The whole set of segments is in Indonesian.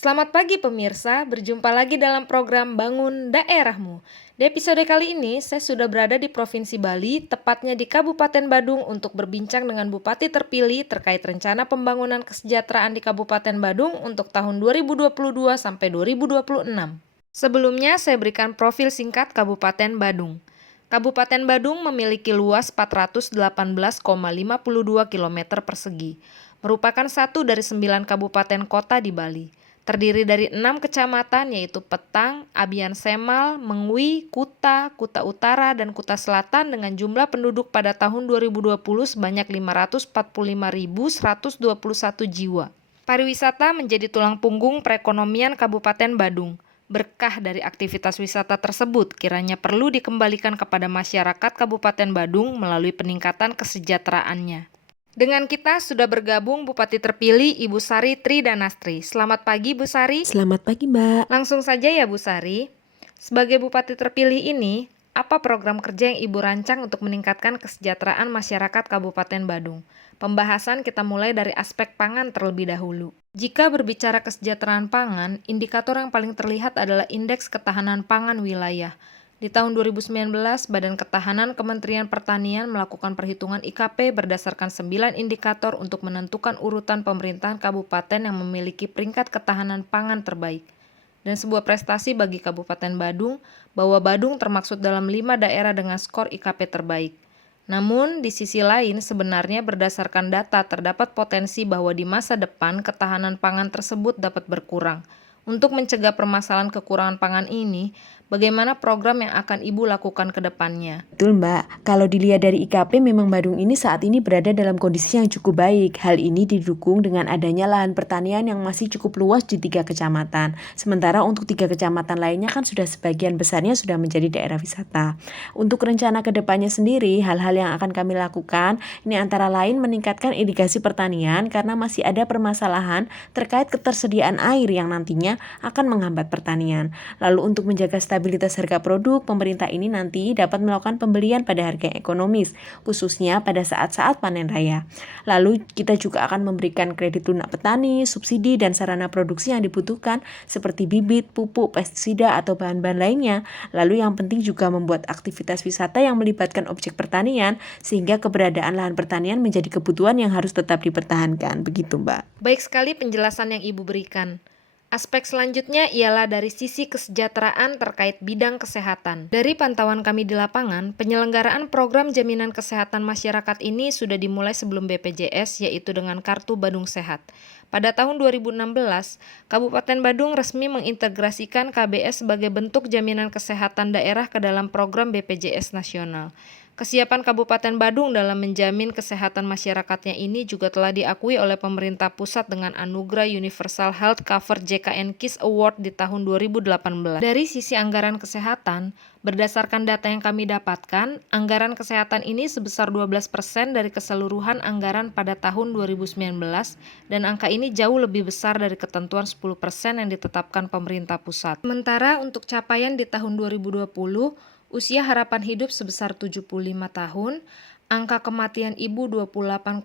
Selamat pagi pemirsa, berjumpa lagi dalam program Bangun Daerahmu. Di episode kali ini, saya sudah berada di Provinsi Bali, tepatnya di Kabupaten Badung untuk berbincang dengan Bupati terpilih terkait rencana pembangunan kesejahteraan di Kabupaten Badung untuk tahun 2022 sampai 2026. Sebelumnya, saya berikan profil singkat Kabupaten Badung. Kabupaten Badung memiliki luas 418,52 km persegi, merupakan satu dari 9 kabupaten kota di Bali. Terdiri dari 6 kecamatan yaitu Petang, Abian Semal, Mengwi, Kuta, Kuta Utara, dan Kuta Selatan dengan jumlah penduduk pada tahun 2020 sebanyak 545.121 jiwa. Pariwisata menjadi tulang punggung perekonomian Kabupaten Badung. Berkah dari aktivitas wisata tersebut kiranya perlu dikembalikan kepada masyarakat Kabupaten Badung melalui peningkatan kesejahteraannya. Dengan kita sudah bergabung Bupati terpilih Ibu Sari Tridanastri. Selamat pagi Bu Sari. Selamat pagi, Mbak. Langsung saja ya Bu Sari. Sebagai Bupati terpilih ini, apa program kerja yang Ibu rancang untuk meningkatkan kesejahteraan masyarakat Kabupaten Badung? Pembahasan kita mulai dari aspek pangan terlebih dahulu. Jika berbicara kesejahteraan pangan, indikator yang paling terlihat adalah Indeks Ketahanan Pangan Wilayah. Di tahun 2019, Badan Ketahanan Kementerian Pertanian melakukan perhitungan IKP berdasarkan 9 indikator untuk menentukan urutan pemerintahan kabupaten yang memiliki peringkat ketahanan pangan terbaik. Dan sebuah prestasi bagi Kabupaten Badung, bahwa Badung termaksud dalam 5 daerah dengan skor IKP terbaik. Namun, di sisi lain sebenarnya berdasarkan data terdapat potensi bahwa di masa depan ketahanan pangan tersebut dapat berkurang. Untuk mencegah permasalahan kekurangan pangan ini, bagaimana program yang akan Ibu lakukan ke depannya? Betul, Mbak. Kalau dilihat dari IKP, memang Badung ini saat ini berada dalam kondisi yang cukup baik. Hal ini didukung dengan adanya lahan pertanian yang masih cukup luas di 3 kecamatan. Sementara untuk 3 kecamatan lainnya kan sudah sebagian besarnya sudah menjadi daerah wisata. Untuk rencana ke depannya sendiri, hal-hal yang akan kami lakukan, ini antara lain meningkatkan irigasi pertanian karena masih ada permasalahan terkait ketersediaan air yang nantinya akan menghambat pertanian. Lalu untuk menjaga stabilitas harga produk, pemerintah ini nanti dapat melakukan pembelian pada harga yang ekonomis, khususnya pada saat-saat panen raya. Lalu kita juga akan memberikan kredit lunak petani, subsidi dan sarana produksi yang dibutuhkan seperti bibit, pupuk, pestisida atau bahan-bahan lainnya. Lalu yang penting juga membuat aktivitas wisata yang melibatkan objek pertanian sehingga keberadaan lahan pertanian menjadi kebutuhan yang harus tetap dipertahankan. Begitu, Mbak. Baik sekali penjelasan yang Ibu berikan. Aspek selanjutnya ialah dari sisi kesejahteraan terkait bidang kesehatan. Dari pantauan kami di lapangan, penyelenggaraan program jaminan kesehatan masyarakat ini sudah dimulai sebelum BPJS, yaitu dengan Kartu Badung Sehat. Pada tahun 2016, Kabupaten Badung resmi mengintegrasikan KBS sebagai bentuk jaminan kesehatan daerah ke dalam program BPJS nasional. Kesiapan Kabupaten Badung dalam menjamin kesehatan masyarakatnya ini juga telah diakui oleh pemerintah pusat dengan anugerah Universal Health Cover JKN KIS Award di tahun 2018. Dari sisi anggaran kesehatan, berdasarkan data yang kami dapatkan, anggaran kesehatan ini sebesar 12% dari keseluruhan anggaran pada tahun 2019 dan angka ini jauh lebih besar dari ketentuan 10% yang ditetapkan pemerintah pusat. Sementara untuk capaian di tahun 2020, usia harapan hidup sebesar 75 tahun, angka kematian ibu 28,56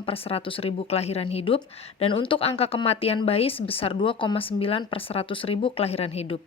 per 100 ribu kelahiran hidup, dan untuk angka kematian bayi sebesar 2,9 per 100 ribu kelahiran hidup.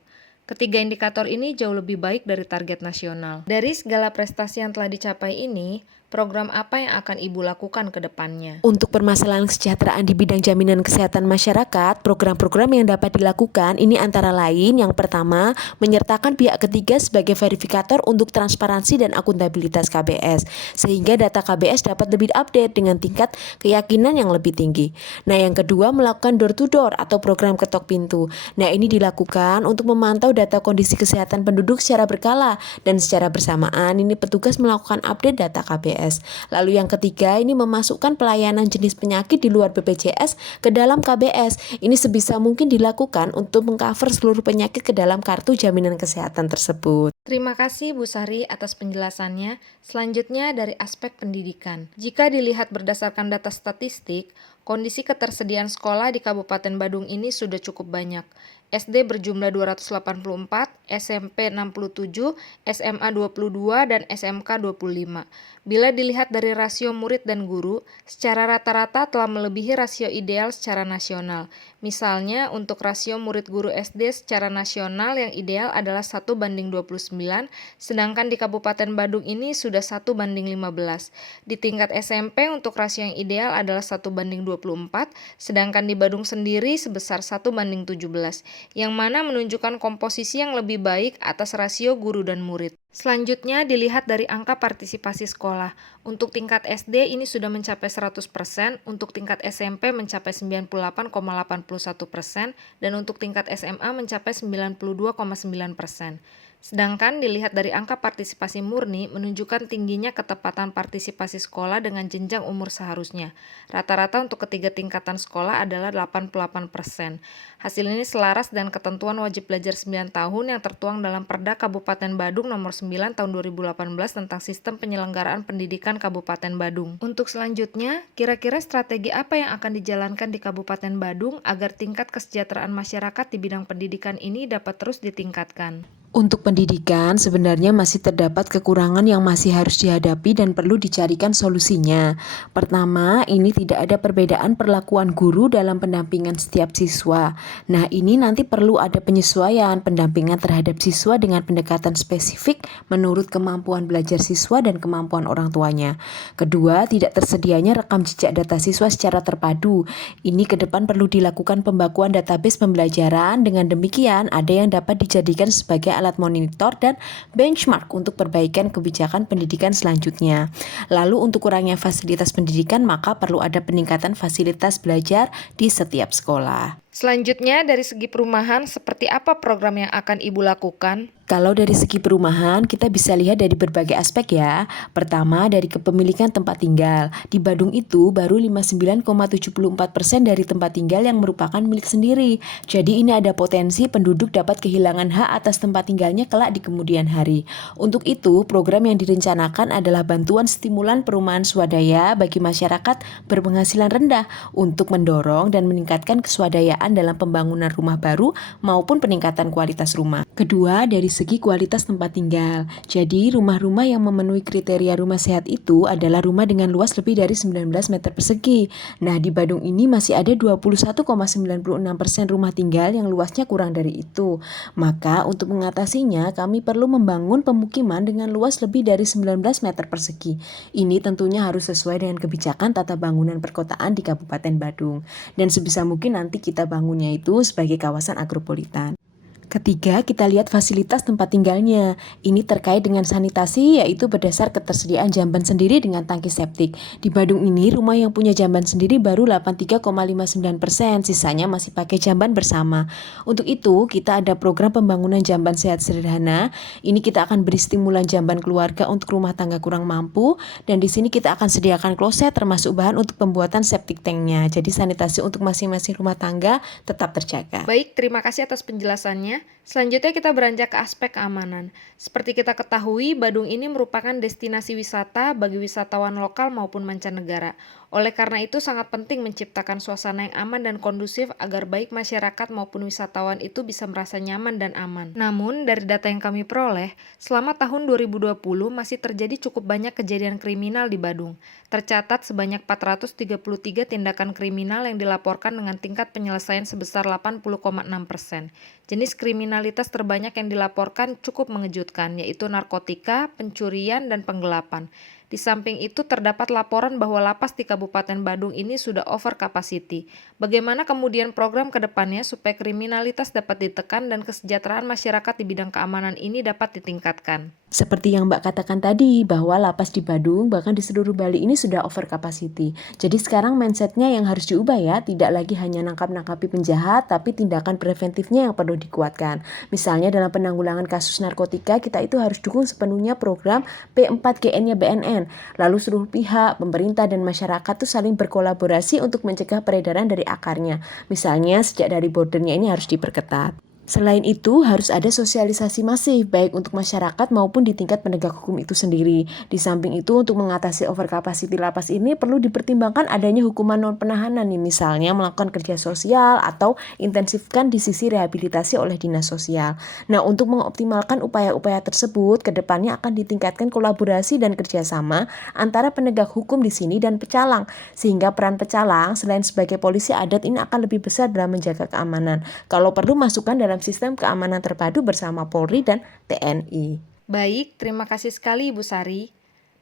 Ketiga indikator ini jauh lebih baik dari target nasional. Dari segala prestasi yang telah dicapai ini, program apa yang akan Ibu lakukan ke depannya? Untuk permasalahan kesejahteraan di bidang jaminan kesehatan masyarakat, program-program yang dapat dilakukan ini antara lain yang pertama, menyertakan pihak ketiga sebagai verifikator untuk transparansi dan akuntabilitas KBS, sehingga data KBS dapat lebih update dengan tingkat keyakinan yang lebih tinggi. Nah, yang kedua, melakukan door to door atau program ketok pintu. Nah, ini dilakukan untuk memantau data kondisi kesehatan penduduk secara berkala dan secara bersamaan ini petugas melakukan update data KBS. Lalu yang ketiga, ini memasukkan pelayanan jenis penyakit di luar BPJS ke dalam KBS. Ini sebisa mungkin dilakukan untuk mengcover seluruh penyakit ke dalam kartu jaminan kesehatan tersebut. Terima kasih Bu Sari atas penjelasannya. Selanjutnya dari aspek pendidikan. Jika dilihat berdasarkan data statistik, Kondisi ketersediaan sekolah di Kabupaten Badung ini sudah cukup banyak. SD berjumlah 284, SMP 67, SMA 22, dan SMK 25. Bila dilihat dari rasio murid dan guru, secara rata-rata telah melebihi rasio ideal secara nasional. Misalnya, untuk rasio murid guru SD secara nasional yang ideal adalah 1:29, sedangkan di Kabupaten Badung ini sudah 1:15. Di tingkat SMP untuk rasio yang ideal adalah 1:24, sedangkan di Badung sendiri sebesar 1:17, yang mana menunjukkan komposisi yang lebih baik atas rasio guru dan murid. Selanjutnya dilihat dari angka partisipasi sekolah. Untuk tingkat SD ini sudah mencapai 100%, untuk tingkat SMP mencapai 98,81%, dan untuk tingkat SMA mencapai 92,9%. Sedangkan dilihat dari angka partisipasi murni menunjukkan tingginya ketepatan partisipasi sekolah dengan jenjang umur seharusnya. Rata-rata untuk ketiga tingkatan sekolah adalah 88%. Hasil ini selaras dengan ketentuan wajib belajar 9 tahun yang tertuang dalam Perda Kabupaten Badung Nomor 9 Tahun 2018 tentang Sistem Penyelenggaraan Pendidikan Kabupaten Badung. Untuk selanjutnya, kira-kira strategi apa yang akan dijalankan di Kabupaten Badung agar tingkat kesejahteraan masyarakat di bidang pendidikan ini dapat terus ditingkatkan? Untuk pendidikan, sebenarnya masih terdapat kekurangan yang masih harus dihadapi dan perlu dicarikan solusinya. Pertama, ini tidak ada perbedaan perlakuan guru dalam pendampingan setiap siswa. Nah, ini nanti perlu ada penyesuaian pendampingan terhadap siswa dengan pendekatan spesifik menurut kemampuan belajar siswa dan kemampuan orang tuanya. Kedua, tidak tersedianya rekam jejak data siswa secara terpadu. Ini ke depan perlu dilakukan pembakuan database pembelajaran. Dengan demikian, ada yang dapat dijadikan sebagai alat monitor dan benchmark untuk perbaikan kebijakan pendidikan selanjutnya. Lalu untuk kurangnya fasilitas pendidikan, maka perlu ada peningkatan fasilitas belajar di setiap sekolah. Selanjutnya, dari segi perumahan, seperti apa program yang akan Ibu lakukan? Kalau dari segi perumahan, kita bisa lihat dari berbagai aspek ya. Pertama, dari kepemilikan tempat tinggal. Di Badung itu baru 59,74% dari tempat tinggal yang merupakan milik sendiri. Jadi ini ada potensi penduduk dapat kehilangan hak atas tempat tinggalnya kelak di kemudian hari. Untuk itu, program yang direncanakan adalah bantuan stimulan perumahan swadaya bagi masyarakat berpenghasilan rendah untuk mendorong dan meningkatkan keswadayaan dalam pembangunan rumah baru maupun peningkatan kualitas rumah. Kedua, dari segi kualitas tempat tinggal. Jadi, rumah-rumah yang memenuhi kriteria rumah sehat itu adalah rumah dengan luas lebih dari 19 meter persegi. Nah, di Badung ini masih ada 21,96% rumah tinggal yang luasnya kurang dari itu. Maka, untuk mengatasinya, kami perlu membangun pemukiman dengan luas lebih dari 19 meter persegi. Ini tentunya harus sesuai dengan kebijakan tata bangunan perkotaan di Kabupaten Badung. Dan sebisa mungkin nanti kita bangunnya itu sebagai kawasan agropolitan. Ketiga, kita lihat fasilitas tempat tinggalnya. Ini terkait dengan sanitasi, yaitu berdasar ketersediaan jamban sendiri dengan tangki septik. Di Badung ini, rumah yang punya jamban sendiri baru 83,59%, sisanya masih pakai jamban bersama. Untuk itu, kita ada program pembangunan jamban sehat sederhana. Ini kita akan beri stimulan jamban keluarga untuk rumah tangga kurang mampu, dan di sini kita akan sediakan kloset termasuk bahan untuk pembuatan septic tanknya. Jadi sanitasi untuk masing-masing rumah tangga tetap terjaga. Baik, terima kasih atas penjelasannya. Selanjutnya kita beranjak ke aspek keamanan. Seperti kita ketahui, Badung ini merupakan destinasi wisata bagi wisatawan lokal maupun mancanegara. Oleh karena itu sangat penting menciptakan suasana yang aman dan kondusif agar baik masyarakat maupun wisatawan itu bisa merasa nyaman dan aman. Namun, dari data yang kami peroleh, selama tahun 2020 masih terjadi cukup banyak kejadian kriminal di Badung. Tercatat sebanyak 433 tindakan kriminal yang dilaporkan dengan tingkat penyelesaian sebesar 80,6%. Jenis kriminalitas terbanyak yang dilaporkan cukup mengejutkan, yaitu narkotika, pencurian, dan penggelapan. Di samping itu terdapat laporan bahwa lapas di Kabupaten Badung ini sudah over capacity. Bagaimana kemudian program ke depannya supaya kriminalitas dapat ditekan dan kesejahteraan masyarakat di bidang keamanan ini dapat ditingkatkan? Seperti yang Mbak katakan tadi, bahwa lapas di Badung bahkan di seluruh Bali ini sudah over capacity. Jadi sekarang mindsetnya yang harus diubah ya, tidak lagi hanya nangkap-nangkapi penjahat, tapi tindakan preventifnya yang perlu dikuatkan. Misalnya dalam penanggulangan kasus narkotika, kita itu harus dukung sepenuhnya program P4GN-nya BNN. Lalu seluruh pihak, pemerintah dan masyarakat tuh saling berkolaborasi untuk mencegah peredaran dari akarnya. Misalnya sejak dari bordernya ini harus diperketat. Selain itu, harus ada sosialisasi masif, baik untuk masyarakat maupun di tingkat penegak hukum itu sendiri. Di samping itu, untuk mengatasi overcapacity lapas ini perlu dipertimbangkan adanya hukuman non-penahanan nih, misalnya melakukan kerja sosial atau intensifkan di sisi rehabilitasi oleh dinas sosial. Nah, untuk mengoptimalkan upaya-upaya tersebut, kedepannya akan ditingkatkan kolaborasi dan kerjasama antara penegak hukum di sini dan pecalang, sehingga peran pecalang selain sebagai polisi adat ini akan lebih besar dalam menjaga keamanan. Kalau perlu masukkan dalam sistem keamanan terpadu bersama Polri dan TNI. Baik, terima kasih sekali Ibu Sari.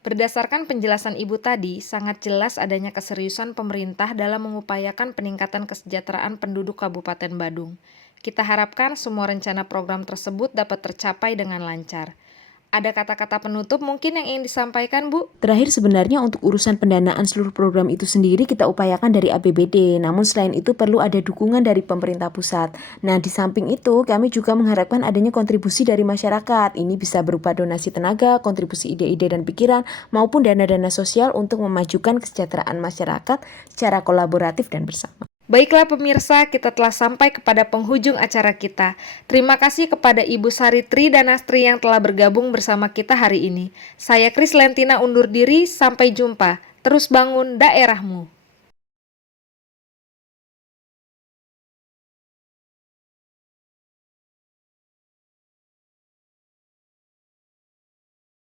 Berdasarkan penjelasan Ibu tadi, sangat jelas adanya keseriusan pemerintah dalam mengupayakan peningkatan kesejahteraan penduduk Kabupaten Badung. Kita harapkan semua rencana program tersebut dapat tercapai dengan lancar. Ada kata-kata penutup mungkin yang ingin disampaikan, Bu? Terakhir, sebenarnya untuk urusan pendanaan seluruh program itu sendiri kita upayakan dari APBD, namun selain itu perlu ada dukungan dari pemerintah pusat. Nah, di samping itu kami juga mengharapkan adanya kontribusi dari masyarakat. Ini bisa berupa donasi tenaga, kontribusi ide-ide dan pikiran, maupun dana-dana sosial untuk memajukan kesejahteraan masyarakat secara kolaboratif dan bersama. Baiklah pemirsa, kita telah sampai kepada penghujung acara kita. Terima kasih kepada Ibu Sari Tri dan Astri yang telah bergabung bersama kita hari ini. Saya Kris Lentina undur diri, sampai jumpa. Terus bangun daerahmu.